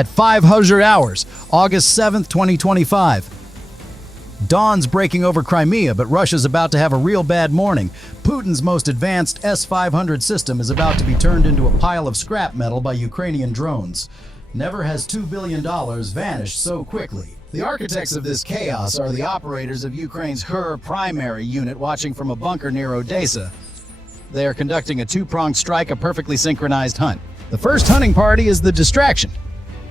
At 500 hours, August 7th, 2025. Dawn's breaking over Crimea, but Russia's about to have a real bad morning. Putin's most advanced S-500 system is about to be turned into a pile of scrap metal by Ukrainian drones. Never has $2 billion vanished so quickly. The architects of this chaos are the operators of Ukraine's Prymary unit watching from a bunker near Odesa. They are conducting a two-pronged strike, a perfectly synchronized hunt. The first hunting party is the distraction.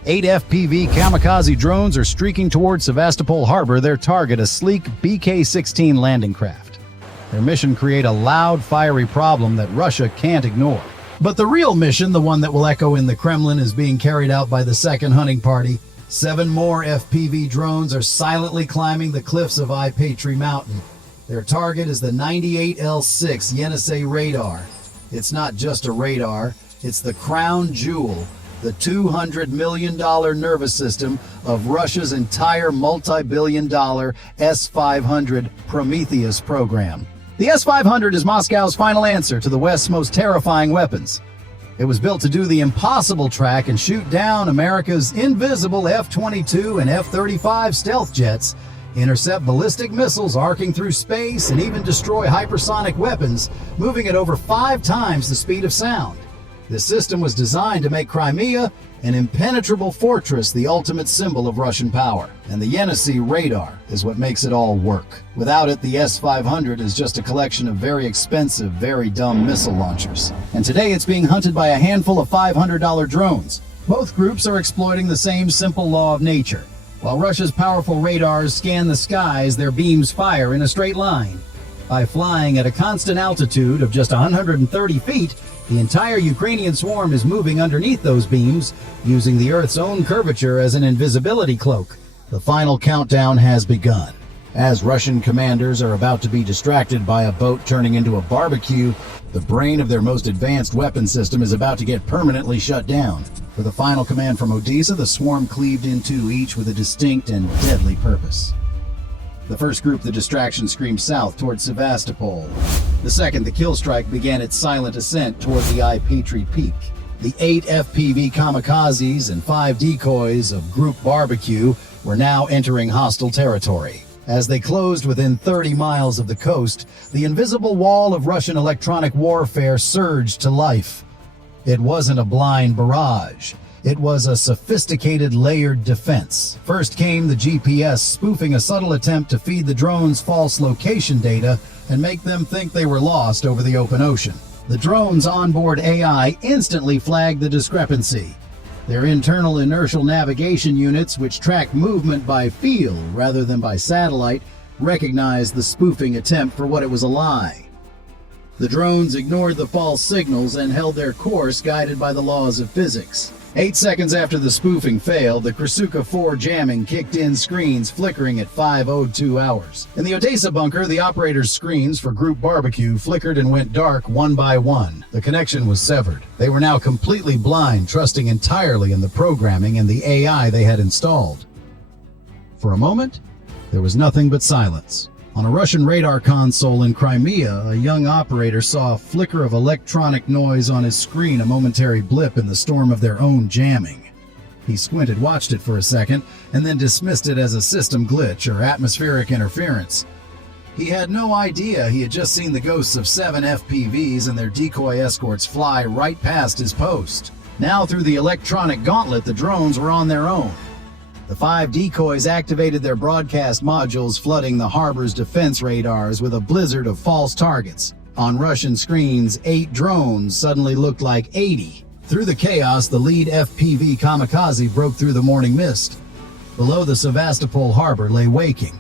8 FPV kamikaze drones are streaking towards Sevastopol harbor, their target a sleek BK-16 landing craft. Their mission: create a loud, fiery problem that Russia can't ignore. But the real mission, the one that will echo in the Kremlin, is being carried out by the second hunting party. 7 more FPV drones are silently climbing the cliffs of Ai-Petri mountain. Their target is the 98L6 Yenisey radar. It's not just a radar, it's the crown jewel, the $200 million nervous system of Russia's entire multi-billion-dollar S-500 Prometheus program. The S-500 is Moscow's final answer to the West's most terrifying weapons. It was built to do the impossible: track and shoot down America's invisible F-22 and F-35 stealth jets, intercept ballistic missiles arcing through space, and even destroy hypersonic weapons moving at over 5 times the speed of sound. This system was designed to make Crimea an impenetrable fortress, the ultimate symbol of Russian power. And the Yenisey radar is what makes it all work. Without it, the S-500 is just a collection of very expensive, very dumb missile launchers. And today it's being hunted by a handful of $500 drones. Both groups are exploiting the same simple law of nature. While Russia's powerful radars scan the skies, their beams fire in a straight line. By flying at a constant altitude of just 130 feet, the entire Ukrainian swarm is moving underneath those beams, using the Earth's own curvature as an invisibility cloak. The final countdown has begun. As Russian commanders are about to be distracted by a boat turning into a barbecue, the brain of their most advanced weapon system is about to get permanently shut down. For the final command from Odesa, the swarm cleaved in two, each with a distinct and deadly purpose. The first group, the distraction, screamed south toward Sevastopol. The second, the kill strike, began its silent ascent toward the Ai-Petri peak. The 8 FPV kamikazes and 5 decoys of Group Barbecue were now entering hostile territory. As they closed within 30 miles of the coast, the invisible wall of Russian electronic warfare surged to life. It wasn't a blind barrage. It was a sophisticated, layered defense. First came the GPS, spoofing a subtle attempt to feed the drones false location data and make them think they were lost over the open ocean. The drone's onboard AI instantly flagged the discrepancy. Their internal inertial navigation units, which track movement by feel rather than by satellite, recognized the spoofing attempt for what it was: a lie. The drones ignored the false signals and held their course, guided by the laws of physics. 8 seconds after the spoofing failed, the Krasuka 4 jamming kicked in, screens flickering at 5:02 hours. In the Odesa bunker, the operator's screens for Group Barbecue flickered and went dark one by one. The connection was severed. They were now completely blind, trusting entirely in the programming and the AI they had installed. For a moment, there was nothing but silence. On a Russian radar console in Crimea, a young operator saw a flicker of electronic noise on his screen, a momentary blip in the storm of their own jamming. He squinted, watched it for a second, and then dismissed it as a system glitch or atmospheric interference. He had no idea he had just seen the ghosts of 7 FPVs and their decoy escorts fly right past his post. Now, through the electronic gauntlet, the drones were on their own. The 5 decoys activated their broadcast modules, flooding the harbor's defense radars with a blizzard of false targets. On Russian screens, 8 drones suddenly looked like 80. Through the chaos, the lead FPV kamikaze broke through the morning mist. Below the Sevastopol harbor lay waking.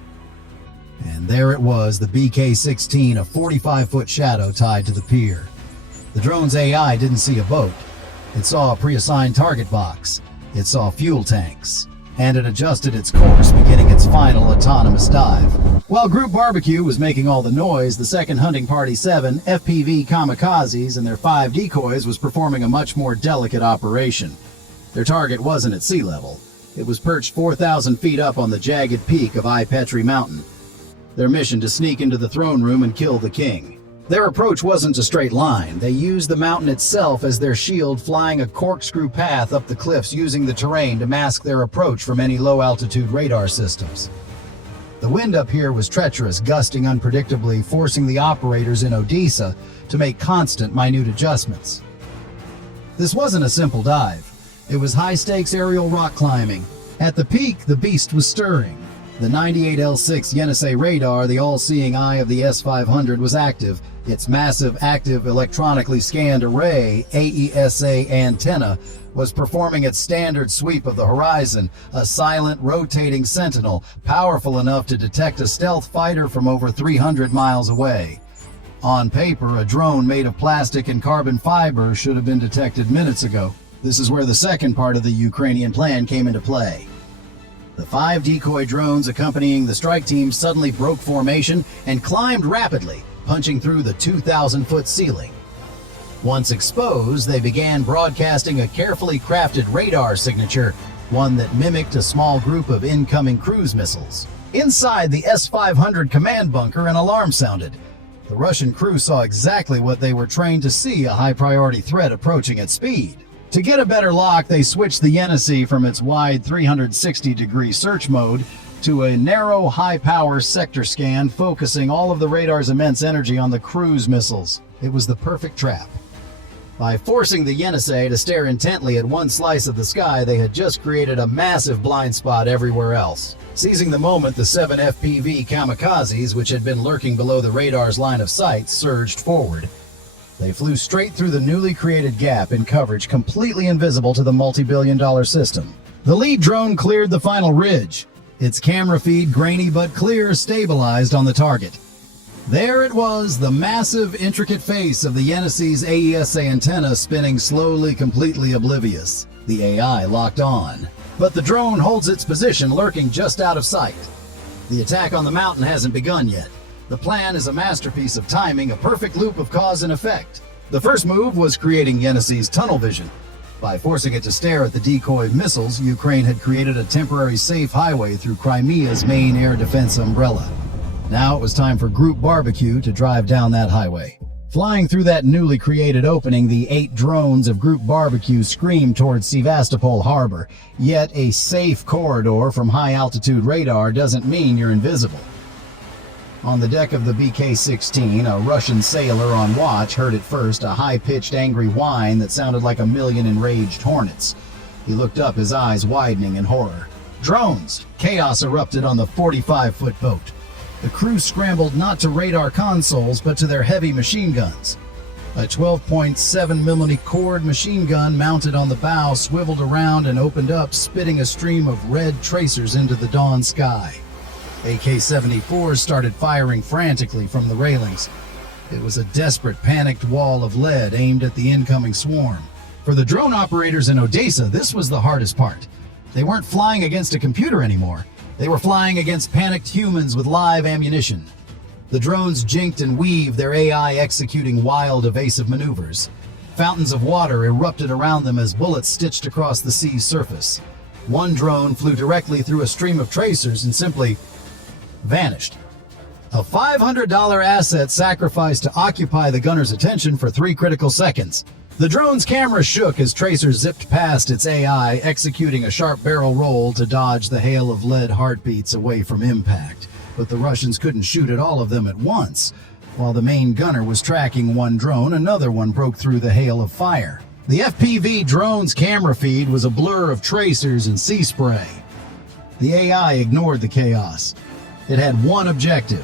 And there it was, the BK-16, a 45-foot shadow tied to the pier. The drone's AI didn't see a boat. It saw a pre-assigned target box. It saw fuel tanks. And it adjusted its course, beginning its final autonomous dive. While Group Barbecue was making all the noise, the second hunting party, 7 FPV kamikazes and their 5 decoys, was performing a much more delicate operation. Their target wasn't at sea level. It was perched 4,000 feet up on the jagged peak of Ai-Petri mountain. Their mission: to sneak into the throne room and kill the king. Their approach wasn't a straight line. They used the mountain itself as their shield, flying a corkscrew path up the cliffs using the terrain to mask their approach from any low-altitude radar systems. The wind up here was treacherous, gusting unpredictably, forcing the operators in Odesa to make constant, minute adjustments. This wasn't a simple dive. It was high-stakes aerial rock climbing. At the peak, the beast was stirring. The 98L6 Yenisey radar, the all-seeing eye of the S-500, was active. Its massive, active, electronically scanned array, AESA antenna, was performing its standard sweep of the horizon, a silent, rotating sentinel, powerful enough to detect a stealth fighter from over 300 miles away. On paper, a drone made of plastic and carbon fiber should have been detected minutes ago. This is where the second part of the Ukrainian plan came into play. The 5 decoy drones accompanying the strike team suddenly broke formation and climbed rapidly, punching through the 2,000-foot ceiling. Once exposed, they began broadcasting a carefully crafted radar signature, one that mimicked a small group of incoming cruise missiles. Inside the S-500 command bunker, an alarm sounded. The Russian crew saw exactly what they were trained to see, a high-priority threat approaching at speed. To get a better lock, they switched the Yenisey from its wide 360-degree search mode to a narrow, high-power sector scan, focusing all of the radar's immense energy on the cruise missiles. It was the perfect trap. By forcing the Yenisey to stare intently at one slice of the sky, they had just created a massive blind spot everywhere else. Seizing the moment, the 7 FPV Kamikazes, which had been lurking below the radar's line of sight, surged forward. They flew straight through the newly created gap in coverage, completely invisible to the multi-billion-dollar system. The lead drone cleared the final ridge. Its camera feed, grainy but clear, stabilized on the target. There it was, the massive, intricate face of the Yenisey's AESA antenna spinning slowly, completely oblivious. The AI locked on. But the drone holds its position, lurking just out of sight. The attack on the mountain hasn't begun yet. The plan is a masterpiece of timing, a perfect loop of cause and effect. The first move was creating Yenisey's tunnel vision. By forcing it to stare at the decoy missiles, Ukraine had created a temporary safe highway through Crimea's main air defense umbrella. Now it was time for Group Barbecue to drive down that highway. Flying through that newly created opening, the 8 drones of Group Barbecue screamed towards Sevastopol harbor. Yet a safe corridor from high-altitude radar doesn't mean you're invisible. On the deck of the BK-16, a Russian sailor on watch heard at first a high-pitched angry whine that sounded like a million enraged hornets. He looked up, his eyes widening in horror. Drones! Chaos erupted on the 45-foot boat. The crew scrambled not to radar consoles, but to their heavy machine guns. A 12.7mm cord machine gun mounted on the bow swiveled around and opened up, spitting a stream of red tracers into the dawn sky. AK-74s started firing frantically from the railings. It was a desperate, panicked wall of lead aimed at the incoming swarm. For the drone operators in Odesa, this was the hardest part. They weren't flying against a computer anymore. They were flying against panicked humans with live ammunition. The drones jinked and weaved, their AI executing wild, evasive maneuvers. Fountains of water erupted around them as bullets stitched across the sea's surface. One drone flew directly through a stream of tracers and simply vanished. A $500 asset sacrificed to occupy the gunner's attention for 3 critical seconds. The drone's camera shook as tracers zipped past its AI, executing a sharp barrel roll to dodge the hail of lead heartbeats away from impact. But the Russians couldn't shoot at all of them at once. While the main gunner was tracking one drone, another one broke through the hail of fire. The FPV drone's camera feed was a blur of tracers and sea spray. The AI ignored the chaos. It had one objective.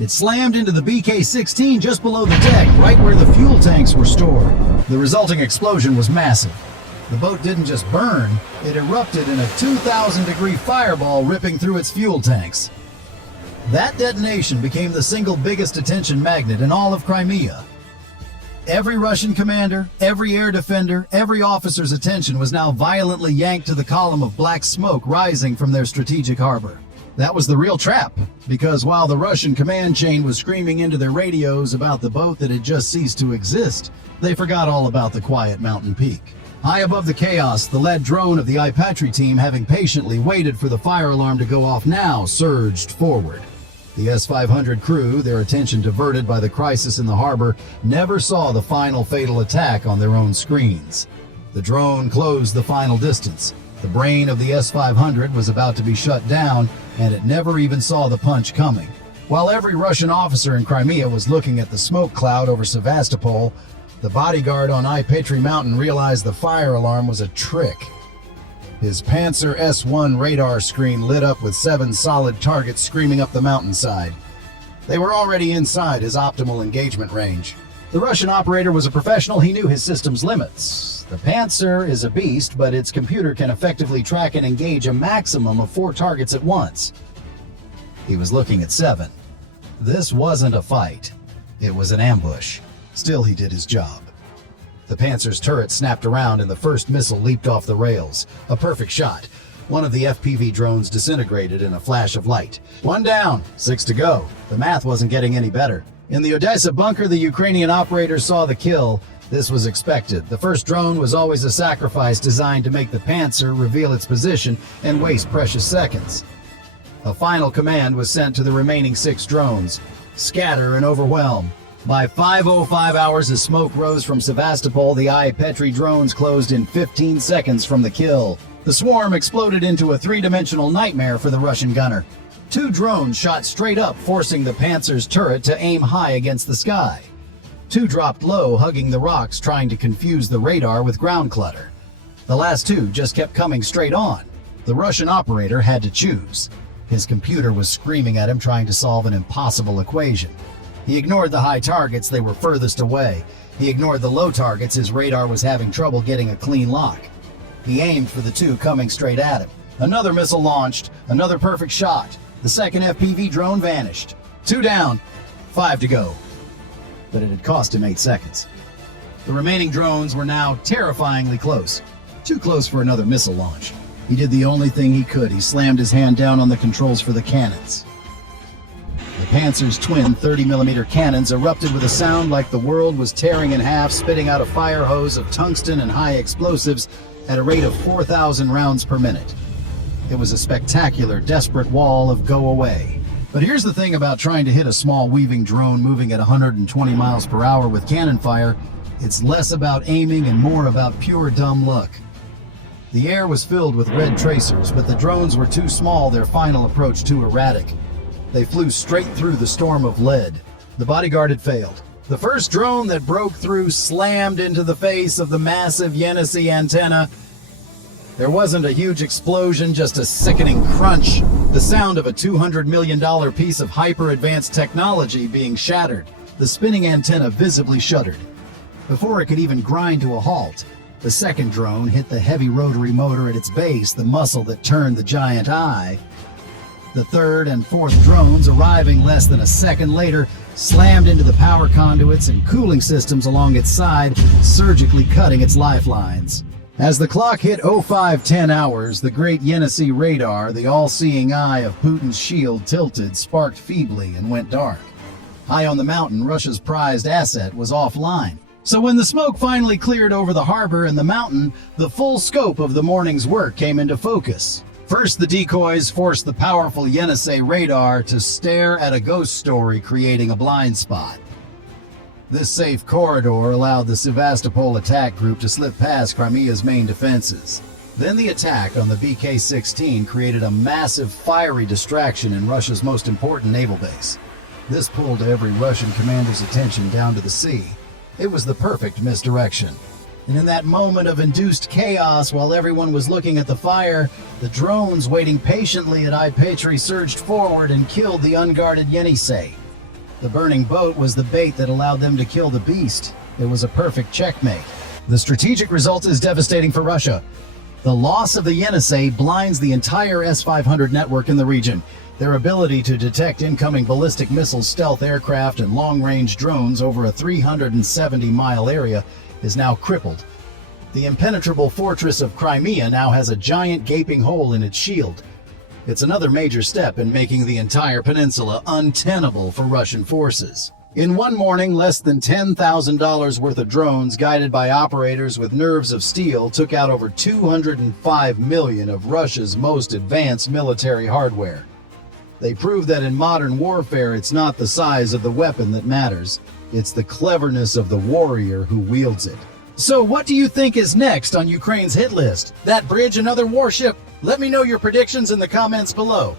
It slammed into the BK-16 just below the deck, right where the fuel tanks were stored. The resulting explosion was massive. The boat didn't just burn, it erupted in a 2,000-degree fireball ripping through its fuel tanks. That detonation became the single biggest attention magnet in all of Crimea. Every Russian commander, every air defender, every officer's attention was now violently yanked to the column of black smoke rising from their strategic harbor. That was the real trap, because while the Russian command chain was screaming into their radios about the boat that had just ceased to exist, they forgot all about the quiet mountain peak. High above the chaos, the lead drone of the Ai-Petri team, having patiently waited for the fire alarm to go off now, surged forward. The S-500 crew, their attention diverted by the crisis in the harbor, never saw the final fatal attack on their own screens. The drone closed the final distance. The brain of the S-500 was about to be shut down, and it never even saw the punch coming. While every Russian officer in Crimea was looking at the smoke cloud over Sevastopol, the bodyguard on Ai-Petri mountain realized the fire alarm was a trick. His Panzer S-1 radar screen lit up with 7 solid targets screaming up the mountainside. They were already inside his optimal engagement range. The Russian operator was a professional. He knew his system's limits. The Panzer is a beast, but its computer can effectively track and engage a maximum of 4 targets at once. He was looking at 7. This wasn't a fight. It was an ambush. Still, he did his job. The Panzer's turret snapped around and the first missile leaped off the rails. A perfect shot. One of the FPV drones disintegrated in a flash of light. 1 down, 6 to go. The math wasn't getting any better. In the Odesa bunker, the Ukrainian operator saw the kill. This was expected. The first drone was always a sacrifice designed to make the Panzer reveal its position and waste precious seconds. A final command was sent to the remaining 6 drones. Scatter and overwhelm. By 5:05 hours as smoke rose from Sevastopol, the Ai-Petri drones closed in 15 seconds from the kill. The swarm exploded into a 3-dimensional nightmare for the Russian gunner. 2 drones shot straight up, forcing the Panzer's turret to aim high against the sky. 2 dropped low, hugging the rocks, trying to confuse the radar with ground clutter. The last 2 just kept coming straight on. The Russian operator had to choose. His computer was screaming at him, trying to solve an impossible equation. He ignored the high targets, they were furthest away. He ignored the low targets, his radar was having trouble getting a clean lock. He aimed for the 2 coming straight at him. Another missile launched, another perfect shot. The second FPV drone vanished. 2 down, 5 to go. But it had cost him 8 seconds. The remaining drones were now terrifyingly close. Too close for another missile launch. He did the only thing he could. He slammed his hand down on the controls for the cannons. The Panzer's twin 30mm cannons erupted with a sound like the world was tearing in half, spitting out a fire hose of tungsten and high explosives at a rate of 4,000 rounds per minute. It was a spectacular, desperate wall of go away. But here's the thing about trying to hit a small weaving drone moving at 120 miles per hour with cannon fire. It's less about aiming and more about pure dumb luck. The air was filled with red tracers, but the drones were too small, their final approach too erratic. They flew straight through the storm of lead. The bodyguard had failed. The first drone that broke through slammed into the face of the massive Yenisey antenna. There wasn't a huge explosion, just a sickening crunch. The sound of a $200 million piece of hyper-advanced technology being shattered. The spinning antenna visibly shuddered. Before it could even grind to a halt, the second drone hit the heavy rotary motor at its base, the muscle that turned the giant eye. The third and fourth drones, arriving less than a second later, slammed into the power conduits and cooling systems along its side, surgically cutting its lifelines. As the clock hit 05:10 hours, the great Yenisey radar, the all-seeing eye of Putin's shield, tilted, sparked feebly, and went dark. High on the mountain, Russia's prized asset was offline. So when the smoke finally cleared over the harbor and the mountain, the full scope of the morning's work came into focus. First, the decoys forced the powerful Yenisey radar to stare at a ghost story, creating a blind spot. This safe corridor allowed the Sevastopol attack group to slip past Crimea's main defenses. Then the attack on the BK-16 created a massive fiery distraction in Russia's most important naval base. This pulled every Russian commander's attention down to the sea. It was the perfect misdirection. And in that moment of induced chaos, while everyone was looking at the fire, the drones waiting patiently at Ai-Petri surged forward and killed the unguarded Yenisey. The burning boat was the bait that allowed them to kill the beast. It was a perfect checkmate. The strategic result is devastating for Russia. The loss of the Yenisey blinds the entire S-500 network in the region. Their ability to detect incoming ballistic missiles, stealth aircraft, and long-range drones over a 370-mile area is now crippled. The impenetrable fortress of Crimea now has a giant gaping hole in its shield. It's another major step in making the entire peninsula untenable for Russian forces. In one morning, less than $10,000 worth of drones guided by operators with nerves of steel took out over 205 million of Russia's most advanced military hardware. They prove that in modern warfare, it's not the size of the weapon that matters. It's the cleverness of the warrior who wields it. So what do you think is next on Ukraine's hit list? That bridge, another warship? Let me know your predictions in the comments below.